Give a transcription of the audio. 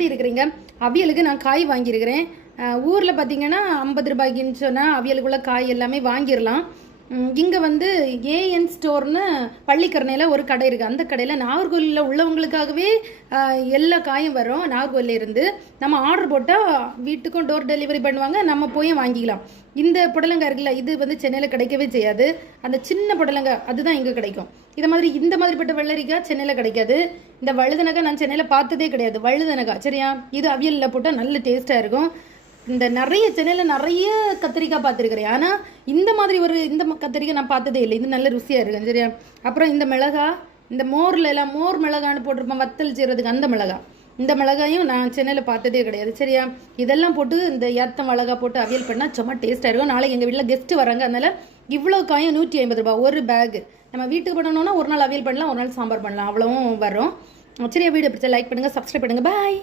எப்படி இருக்கிறீங்க? அவியலுக்கு நான் காய் வாங்கியிருக்கிறேன். ஊரில் பார்த்தீங்கன்னா 50 ரூபாய்க்குன்னு சொன்னால் அவியலுக்குள்ள காய் எல்லாமே வாங்கிடலாம். இங்கே வந்து ஏஎன் ஸ்டோர்னு பள்ளிக்கரணையில் ஒரு கடை இருக்குது. அந்த கடையில் நாகர்கோவிலில் உள்ளவங்களுக்காகவே எல்லா காயும் வரும். நாகர்கோவிலில் இருந்து நம்ம ஆர்டர் போட்டால் வீட்டுக்கும் டோர் டெலிவரி பண்ணுவாங்க, நம்ம போய் வாங்கிக்கலாம். இந்த புடலங்காய் இருக்குல்ல, இது வந்து சென்னையில் கிடைக்கவே செய்யாது. அந்த சின்ன புடலங்காய் அதுதான் இங்கே கிடைக்கும். இதை மாதிரி இந்த மாதிரிப்பட்ட வெள்ளரிக்காய் சென்னையில் கிடைக்காது. இந்த வழுதனக்காய் நான் சென்னையில் பார்த்ததே கிடையாது. வழுதனக்காய் சரியா, இது அவியலில் போட்டால் நல்ல டேஸ்ட்டாக இருக்கும். இந்த நிறைய சென்னையில் நிறைய கத்திரிக்காய் பார்த்துருக்குறேன், ஆனால் இந்த மாதிரி இந்த கத்திரிக்காய் நான் பார்த்ததே இல்லை. இது நல்ல ருசியாக இருக்கும் சரியா. அப்புறம் இந்த மிளகா, இந்த மோரில் எல்லாம் மோர் மிளகான்னு போட்டிருப்பேன் வத்தல் செய்கிறதுக்கு, அந்த மிளகாய், இந்த மிளகாயும் நான் சென்னையில் பார்த்ததே கிடையாது சரியா. இதெல்லாம் போட்டு இந்த ஏத்த மிளகா போட்டு அவியல் பண்ணால் சும்மா டேஸ்ட்டாக இருக்கும். நாளைக்கு எங்கள் வீட்டில் கெஸ்ட்டு வராங்க, அதனால் இவ்வளோ காயும் 150 ரூபா ஒரு பேகு. நம்ம வீட்டுக்கு பண்ணணும்னா ஒரு நாள் அவியல் பண்ணலாம், ஒரு நாள் சாம்பார் பண்ணலாம், அவ்வளவும் வரும் சரியா. வீடியோ பிடிச்சா லைக் பண்ணுங்கள், சப்ஸ்கிரைப் பண்ணுங்கள், பாய்.